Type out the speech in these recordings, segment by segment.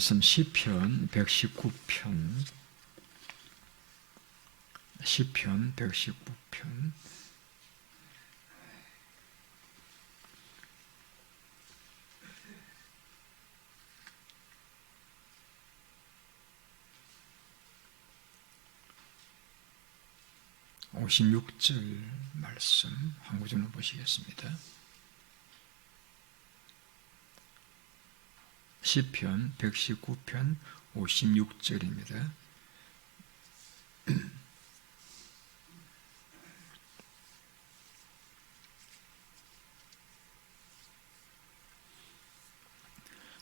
말씀 시편 119편 119편 56절 말씀 한 구절로 보시겠습니다. 시편 119편 56절입니다.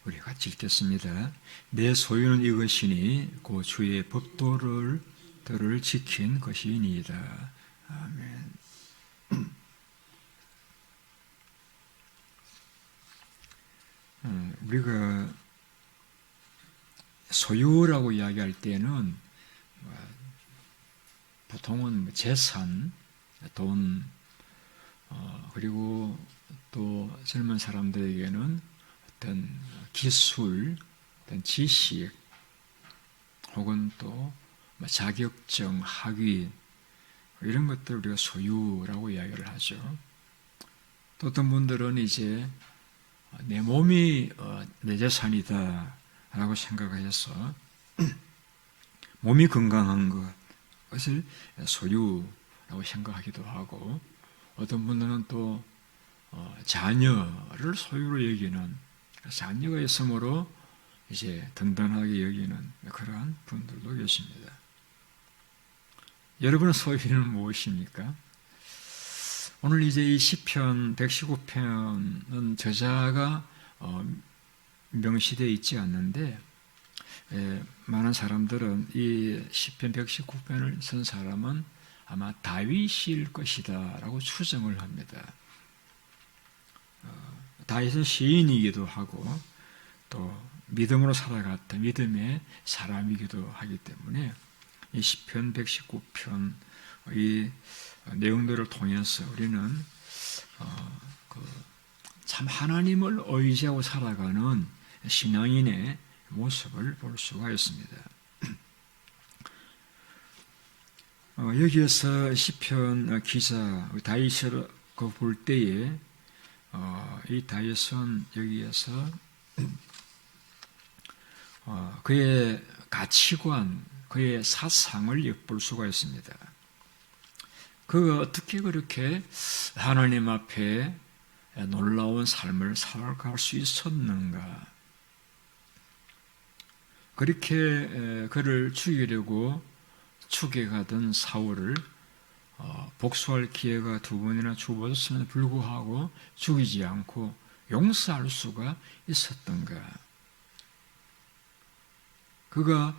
우리 같이 읽겠습니다. 내 소유는 이것이니 그 주의 법도를 지킨 것이니이다. 아멘. 우리가 소유라고 이야기할 때는 보통은 재산, 돈, 그리고 또 젊은 사람들에게는 어떤 기술, 어떤 지식, 혹은 또 자격증, 학위 이런 것들을 우리가 소유라고 이야기를 하죠. 또 어떤 분들은 이제 내 몸이 내 재산이다 라고 생각해서 몸이 건강한 것을 소유라고 생각하기도 하고, 어떤 분들은 또 자녀를 소유로 여기는, 자녀가 있으므로 이제 든든하게 여기는 그러한 분들도 계십니다. 여러분의 소유는 무엇입니까? 오늘 이제 이 시편 119편은 저자가 명시되어 있지 않는데, 많은 사람들은 이 시편 119편을 쓴 사람은 아마 다윗일 것이다 라고 추정을 합니다. 다윗은 시인이기도 하고 또 믿음으로 살아갔던 믿음의 사람이기도 하기 때문에 이 시편 119편 이 내용들을 통해서 우리는 참 하나님을 의지하고 살아가는 신앙인의 모습을 볼 수가 있습니다. 여기에서 시편 기자 다윗을 볼 때에 이 다윗은 여기에서 그의 가치관, 그의 사상을 엿볼 수가 있습니다. 그가 어떻게 그렇게 하나님 앞에 놀라운 삶을 살아갈 수 있었는가? 그렇게 그를 죽이려고 추격하던 사울을 복수할 기회가 두 번이나 주어졌음에도 불구하고 죽이지 않고 용서할 수가 있었던가? 그가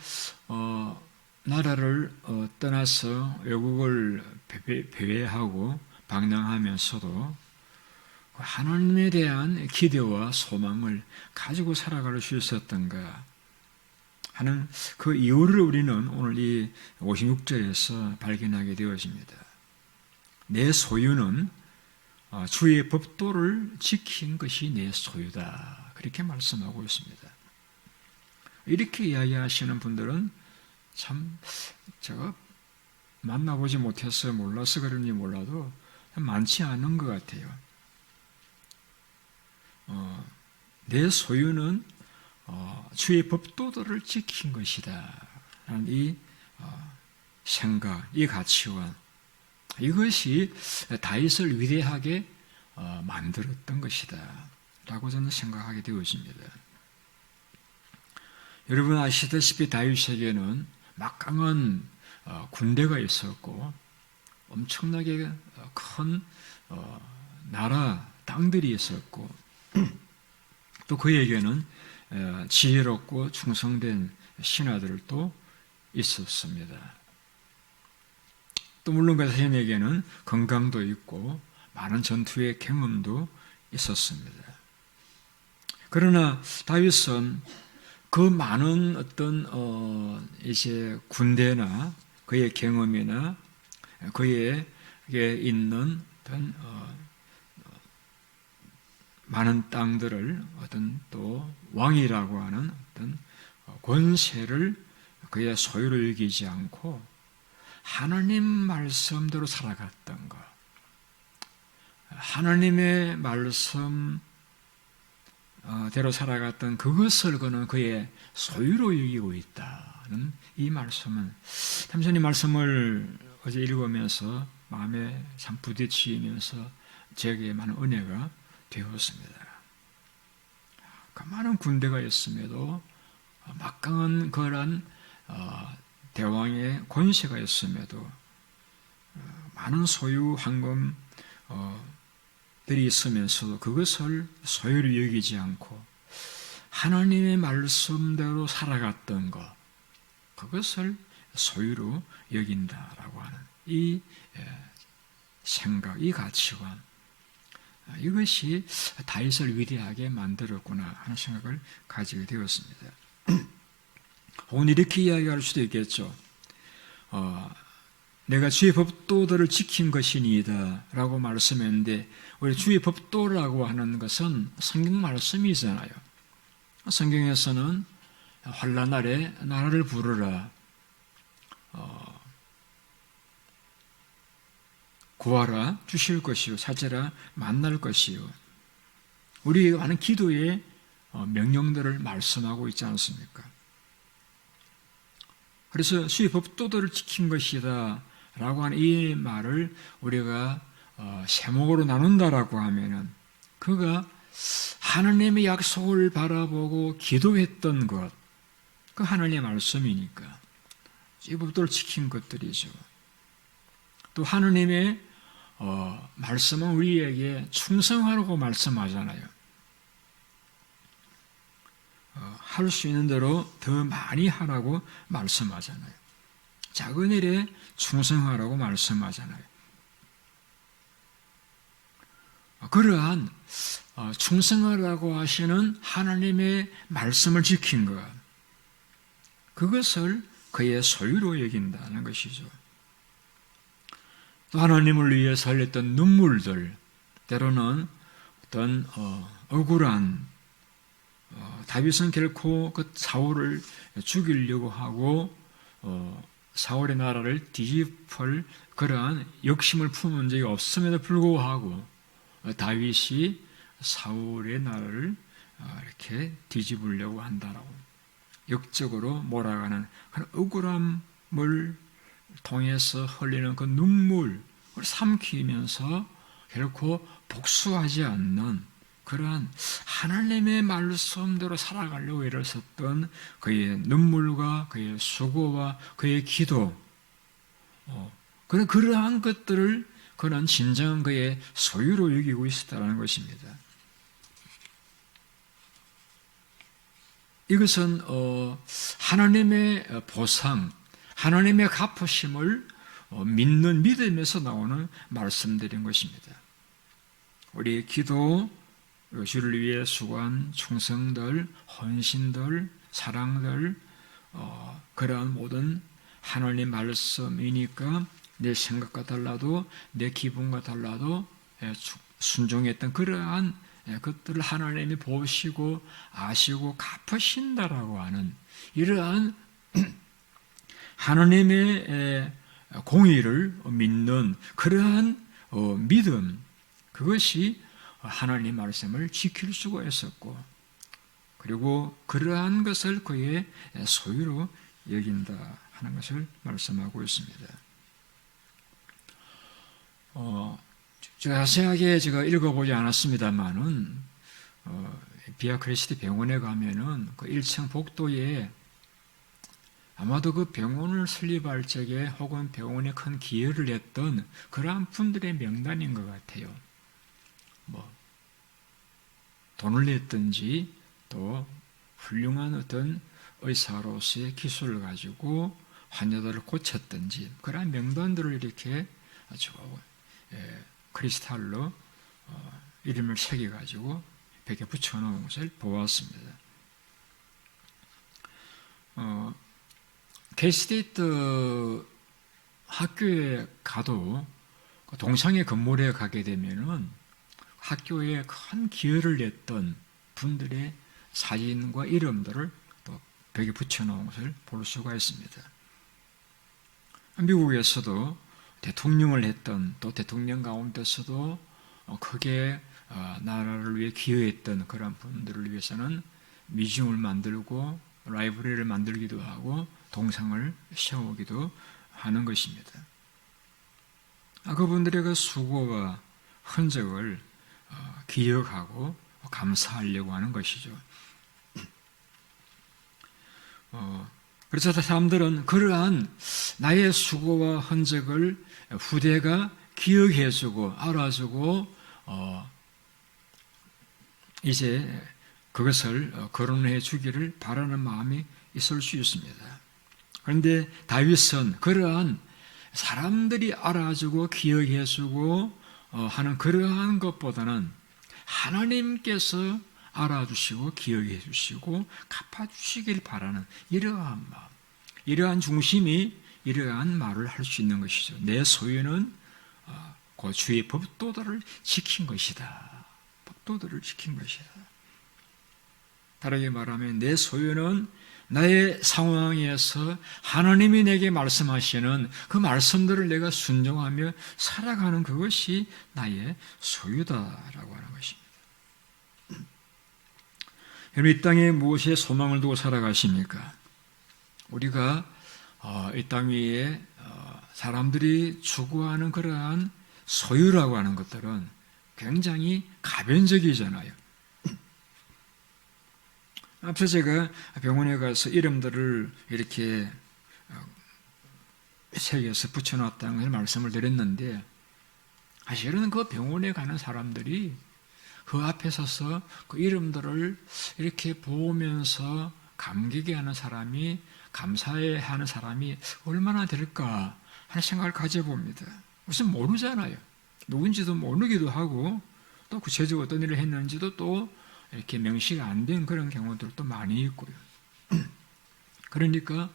나라를 떠나서 외국을 배회하고 방랑하면서도 하나님에 대한 기대와 소망을 가지고 살아갈 수 있었던가 하는 그 이유를 우리는 오늘 이 56절에서 발견하게 되어집니다. 내 소유는 주의 법도를 지킨 것이 내 소유다, 그렇게 말씀하고 있습니다. 이렇게 이야기하시는 분들은 참 제가 만나보지 못해서 몰라서 그런지 몰라도 많지 않은 것 같아요. 내 소유는 주의 법도들을 지킨 것이다 라는 이 생각, 이 가치관, 이것이 다윗을 위대하게 만들었던 것이다 라고 저는 생각하게 되어집니다. 여러분 아시다시피 다윗에게는 막강한 군대가 있었고 엄청나게 큰 나라, 땅들이 있었고 또 그에게는 지혜롭고 충성된 신하들도 있었습니다. 또 물론 그 자신에게는 건강도 있고 많은 전투의 경험도 있었습니다. 그러나 다윗은 그 많은 어떤 이제 군대나 그의 경험이나 그에게 있는 어떤 많은 땅들을 어떤 또 왕이라고 하는 어떤 권세를 그의 소유로 여기지 않고 하나님 말씀대로 살아갔던 것, 하나님의 말씀대로 살아갔던 그것을 그는 그의 소유로 여기고 있다는 이 말씀은 참 이 말씀을 어제 읽으면서 마음에 참 부딪히면서 제게 많은 은혜가 되었습니다. 그 많은 군대가 있음에도 막강한 그런 대왕의 권세가 있음에도 많은 소유 황금들이 있으면서도 그것을 소유로 여기지 않고 하나님의 말씀대로 살아갔던 것, 그것을 소유로 여긴다라고 하는 이 생각, 이 가치관, 이것이 다윗을 위대하게 만들었구나 하는 생각을 가지게 되었습니다. 혹은 이렇게 이야기할 수도 있겠죠. 내가 주의 법도들을 지킨 것이니이다 라고 말씀했는데, 우리 주의 법도라고 하는 것은 성경 말씀이잖아요. 성경에서는 환난 날에 나라를 부르라, 구하라 주실 것이요, 찾으라 만날 것이요, 우리에게 많은 기도의 명령들을 말씀하고 있지 않습니까? 그래서 주의 법도들을 지킨 것이다 라고 하는 이 말을 우리가 세목으로 나눈다라고 하면은 그가 하나님의 약속을 바라보고 기도했던 것, 그 하나님의 말씀이니까 이 법도를 지킨 것들이죠. 또 하나님의 말씀은 우리에게 충성하라고 말씀하잖아요. 할 수 있는 대로 더 많이 하라고 말씀하잖아요. 작은 일에 충성하라고 말씀하잖아요. 그러한 충성하라고 하시는 하나님의 말씀을 지킨 것, 그것을 그의 소유로 여긴다는 것이죠. 또 하나님을 위해 흘렸던 눈물들, 때로는 어떤 억울한, 다윗은 결코 그 사울을 죽이려고 하고 사울의 나라를 뒤집을 그러한 욕심을 품은 적이 없음에도 불구하고 다윗이 사울의 나라를 이렇게 뒤집으려고 한다라고 역적으로 몰아가는 그런 억울함을 통해서 흘리는 그 눈물을 삼키면서 결코 복수하지 않는 그러한 하나님의 말씀대로 살아가려고 애를 썼던 그의 눈물과 그의 수고와 그의 기도, 그러한 것들을 그는 진정한 그의 소유로 여기고 있었다는 것입니다. 이것은 하나님의 보상, 하나님의 갚으심을 믿는 믿음에서 나오는 말씀들인 것입니다. 우리의 기도, 주를 위해 수고한 충성들, 헌신들, 사랑들, 그러한 모든 하나님 말씀이니까 내 생각과 달라도 내 기분과 달라도 순종했던 그러한 것들을 하나님이 보시고 아시고 갚으신다라고 하는 이러한 하나님의 공의를 믿는 그러한 믿음, 그것이 하나님 말씀을 지킬 수가 있었고, 그리고 그러한 것을 그의 소유로 여긴다 하는 것을 말씀하고 있습니다. 자세하게 제가 읽어보지 않았습니다만은 비아 크리스티 병원에 가면은 그 1층 복도에 아마도 그 병원을 설립할 적에 혹은 병원에 큰 기여를 했던 그러한 분들의 명단인 것 같아요. 돈을 냈든지 또 훌륭한 어떤 의사로서의 기술을 가지고 환자들을 고쳤든지 그러한 명단들을 이렇게 아주 크리스탈로 이름을 새겨가지고 벽에 붙여놓은 것을 보았습니다. K-스테이트 학교에 가도 동창회 건물에 가게 되면은 학교에 큰 기여를 냈던 분들의 사진과 이름들을 또 벽에 붙여놓은 것을 볼 수가 있습니다. 미국에서도 대통령을 했던, 또 대통령 가운데서도 크게 나라를 위해 기여했던 그런 분들을 위해서는 미지움을 만들고 라이브러리를 만들기도 하고 동상을 세우기도 하는 것입니다. 그분들의 그 수고와 흔적을 기억하고 감사하려고 하는 것이죠. 그래서 사람들은 그러한 나의 수고와 흔적을 후대가 기억해주고 알아주고 이제 그것을 거론해 주기를 바라는 마음이 있을 수 있습니다. 그런데 다윗은 그러한 사람들이 알아주고 기억해주고 하는 그러한 것보다는 하나님께서 알아주시고 기억해 주시고 갚아주시길 바라는 이러한 마음, 이러한 중심이 이러한 말을 할 수 있는 것이죠. 내 소유는 그 주의 법도들을 지킨 것이다. 법도들을 지킨 것이다. 다르게 말하면 내 소유는 나의 상황에서 하나님이 내게 말씀하시는 그 말씀들을 내가 순종하며 살아가는 그것이 나의 소유다라고 하는 것입니다. 여러분, 이 땅에 무엇에 소망을 두고 살아가십니까? 우리가 이 땅 위에 사람들이 추구하는 그러한 소유라고 하는 것들은 굉장히 가변적이잖아요. 앞서 제가 병원에 가서 이름들을 이렇게 새겨서 붙여놨다는 것을 말씀을 드렸는데, 사실은 그 병원에 가는 사람들이 그 앞에 서서 그 이름들을 이렇게 보면서 감격해 하는 사람이, 감사해 하는 사람이 얼마나 될까 하는 생각을 가져봅니다. 무슨 모르잖아요. 누군지도 모르기도 하고, 또 구체적으로 어떤 일을 했는지도 또 이렇게 명시가 안 된 그런 경우들도 많이 있고요. 그러니까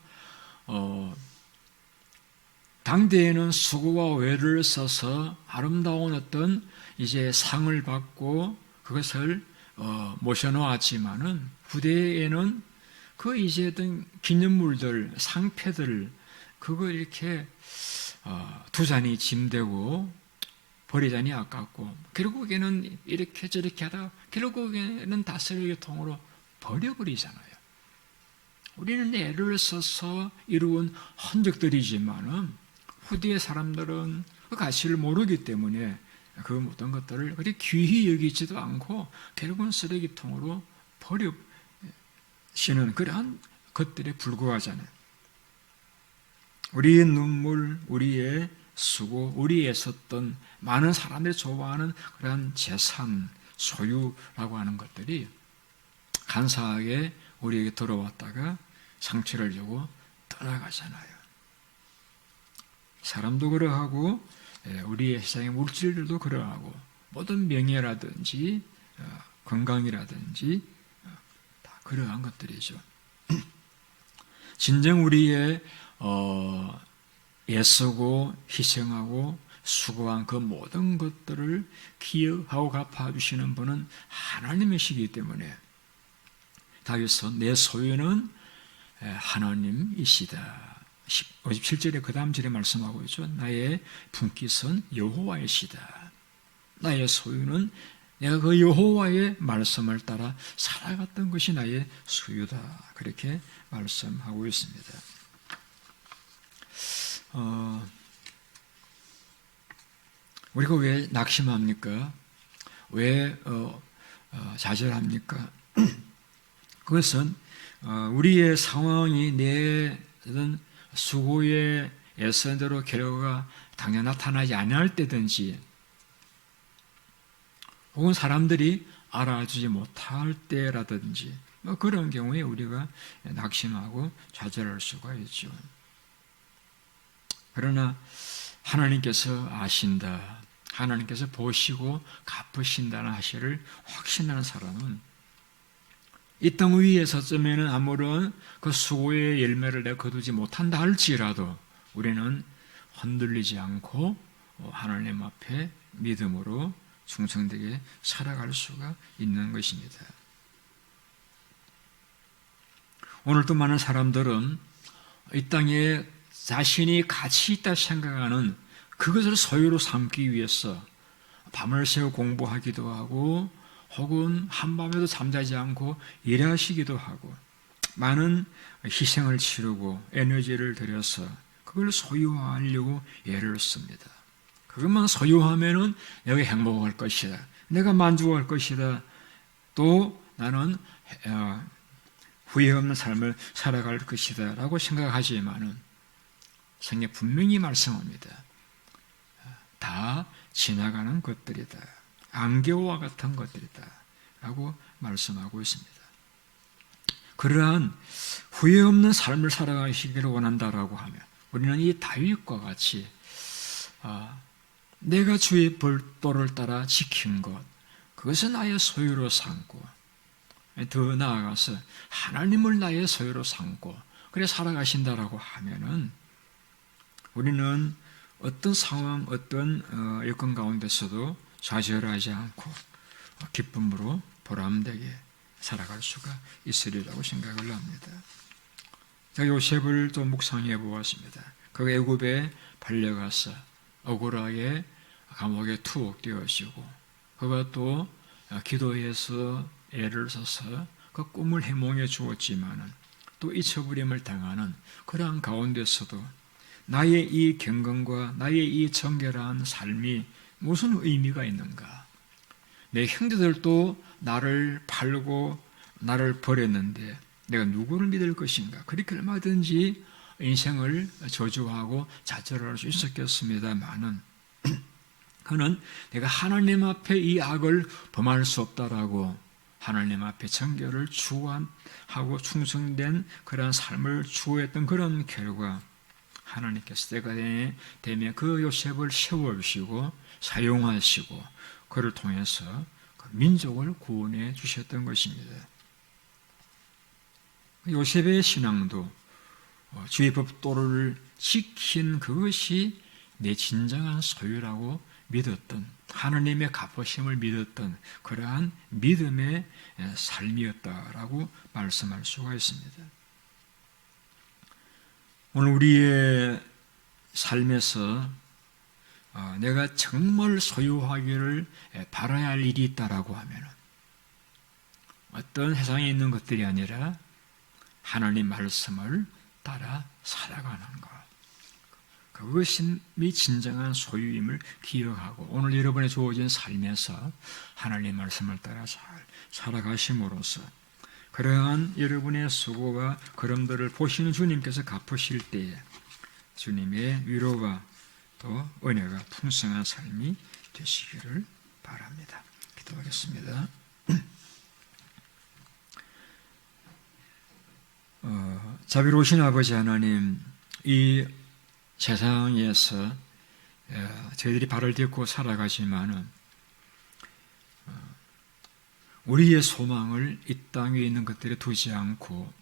당대에는 수고와 외를 써서 아름다운 어떤 이제 상을 받고 그것을 모셔놓았지만은 후대에는 그 이제 어떤 기념물들, 상패들 그거 이렇게 두자니 짐되고 버리자니 아깝고 결국에는 이렇게 저렇게 하다가 결국에는 다 쓰레기통으로 버려버리잖아요. 우리는 애를 써서 이루은 흔적들이지만은 후대의 사람들은 그 가치를 모르기 때문에 그 모든 것들을 그리 귀히 여기지도 않고 결국은 쓰레기통으로 버려시는 그러한 것들에 불과하잖아요. 우리의 눈물, 우리의 수고, 우리 애썼던 많은 사람들이 좋아하는 그런 재산, 소유라고 하는 것들이 간사하게 우리에게 들어왔다가 상처를 주고 떠나가잖아요. 사람도 그러하고 우리의 세상의 물질들도 그러하고 모든 명예라든지 건강이라든지 다 그러한 것들이죠. 진정 우리의 애쓰고 희생하고 수고한 그 모든 것들을 기억하고 갚아주시는 분은 하나님이시기 때문에 다윗은 내 소유는 하나님이시다. 57절에 그 다음 절에 말씀하고 있죠. 나의 분깃은 여호와이시다. 나의 소유는 내가 그 여호와의 말씀을 따라 살아갔던 것이 나의 소유다. 그렇게 말씀하고 있습니다. 우리가 왜 낙심합니까? 왜 좌절합니까? 그것은 우리의 상황이 내 수고의 애선대로 결과가 당연 나타나지 않을 때든지 혹은 사람들이 알아주지 못할 때라든지 그런 경우에 우리가 낙심하고 좌절할 수가 있죠. 그러나 하나님께서 아신다, 하나님께서 보시고 갚으신다는 사실을 확신하는 사람은 이 땅 위에서 쯤에는 아무런 그 수고의 열매를 내가 거두지 못한다 할지라도 우리는 흔들리지 않고 하나님 앞에 믿음으로 충성되게 살아갈 수가 있는 것입니다. 오늘도 많은 사람들은 이 땅에 자신이 가치 있다 생각하는 그것을 소유로 삼기 위해서 밤을 새워 공부하기도 하고 혹은 한밤에도 잠자지 않고 일하시기도 하고 많은 희생을 치르고 에너지를 들여서 그걸 소유하려고 애를 씁니다. 그것만 소유하면은 내가 행복할 것이다. 내가 만족할 것이다. 또 나는 후회 없는 삶을 살아갈 것이다 라고 생각하지만은 성경 분명히 말씀합니다. 다 지나가는 것들이다. 안개와 같은 것들이다 라고 말씀하고 있습니다. 그러한 후회 없는 삶을 살아가시기를 원한다라고 하면 우리는 이 다윗과 같이 내가 주의 벌도를 따라 지킨 것, 그것을 나의 소유로 삼고 더 나아가서 하나님을 나의 소유로 삼고 그래 살아가신다라고 하면은 우리는 어떤 상황, 어떤 여건 가운데서도 좌절하지 않고 기쁨으로 보람되게 살아갈 수가 있으리라고 생각을 합니다. 제가 요셉을 또 묵상해 보았습니다. 그 애굽에 팔려가서 억울하게 감옥에 투옥되어지고 그가 또 기도해서 애를 써서 그 꿈을 해몽해 주었지만은 또 잊혀버림을 당하는 그러한 가운데서도 나의 이 경건과 나의 이 정결한 삶이 무슨 의미가 있는가? 내 형제들도 나를 팔고 나를 버렸는데 내가 누구를 믿을 것인가? 그렇게 얼마든지 인생을 저주하고 자절할 수 있었겠습니다만은 그는 내가 하나님 앞에 이 악을 범할 수 없다라고 하나님 앞에 정결을 추구하고 충성된 그런 삶을 추구했던 그런 결과 하나님께서 때가 되면 그 요셉을 세워주시고 사용하시고 그를 통해서 그 민족을 구원해 주셨던 것입니다. 요셉의 신앙도 주의 법도를 지킨 그것이 내 진정한 소유라고 믿었던 하나님의 갚으심을 믿었던 그러한 믿음의 삶이었다라고 말씀할 수가 있습니다. 오늘 우리의 삶에서 내가 정말 소유하기를 바라야 할 일이 있다라고 하면 어떤 세상에 있는 것들이 아니라 하나님 말씀을 따라 살아가는 것. 그것이 진정한 소유임을 기억하고 오늘 여러분의 주어진 삶에서 하나님 말씀을 따라 잘 살아가심으로써 그러한 여러분의 수고와 걸음들을 보시는 주님께서 갚으실 때에 주님의 위로가 또 은혜가 풍성한 삶이 되시기를 바랍니다. 기도하겠습니다. 자비로우신 아버지 하나님, 이 세상에서 저희들이 발을 딛고 살아가지만은 우리의 소망을 이 땅에 있는 것들에 두지 않고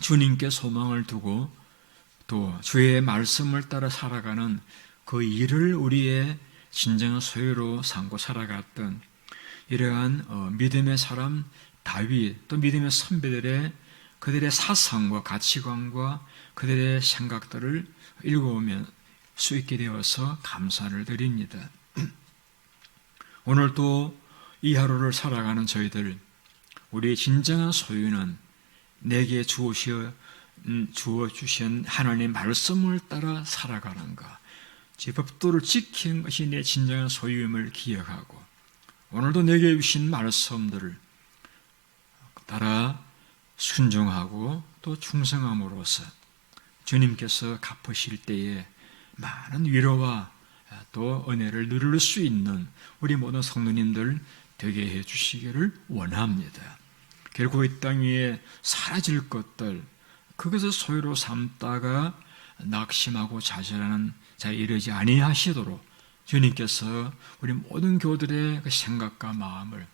주님께 소망을 두고 또 주의 말씀을 따라 살아가는 그 일을 우리의 진정한 소유로 삼고 살아갔던 이러한 믿음의 사람 다윗 또 믿음의 선배들의 그들의 사상과 가치관과 그들의 생각들을 읽어오면 수 있게 되어서 감사를 드립니다. 오늘도 이 하루를 살아가는 저희들, 우리의 진정한 소유는 내게 주어주신 하나님 말씀을 따라 살아가는 것, 제 법도를 지키는 것이 내 진정한 소유임을 기억하고 오늘도 내게 주신 말씀들을 따라 순종하고 또 충성함으로써 주님께서 갚으실 때에 많은 위로와 또 은혜를 누릴 수 있는 우리 모든 성도님들 되게 해주시기를 원합니다. 결국 이 땅 위에 사라질 것들, 그것을 소유로 삼다가 낙심하고 좌절하는 자에 이르지 아니하시도록 주님께서 우리 모든 교들의 그 생각과 마음을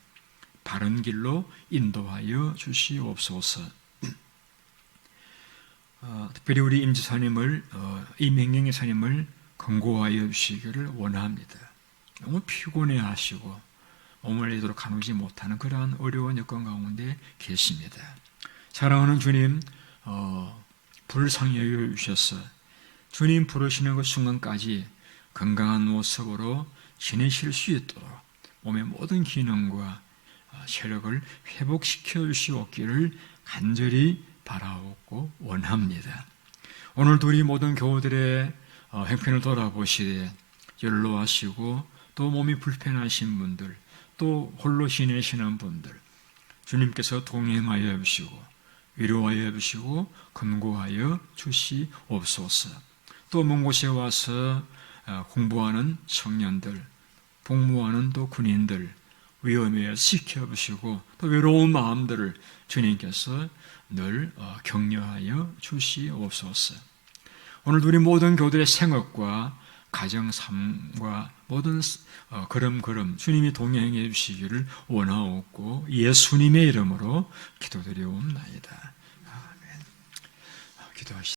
바른 길로 인도하여 주시옵소서. 특별히 우리 임지사님을 임행영의사님을 권고하여 주시기를 원합니다. 너무 피곤해하시고 몸을 이대로 가누지 못하는 그러한 어려운 여건 가운데 계십니다. 사랑하는 주님, 불쌍히 여겨주셔서 주님 부르시는 그 순간까지 건강한 모습으로 지내실 수 있도록 몸의 모든 기능과 체력을 회복시켜 주시옵기를 간절히 바라옵고 원합니다. 오늘도 우리 모든 교우들의 형편을 돌아보시되 연로하시고 또 몸이 불편하신 분들, 또 홀로 지내시는 분들, 주님께서 동행하여 주시고 위로하여 주시고 권고하여 주시옵소서. 또 먼 곳에 와서 공부하는 청년들, 복무하는 또 군인들 위험에 지켜주시고 또 외로운 마음들을 주님께서 늘 격려하여 주시옵소서. 오늘 우리 모든 교들의 생업과 가정 삶과 모든 걸음걸음 주님이 동행해 주시기를 원하옵고 예수님의 이름으로 기도드리옵나이다. 아멘. 기도하시다.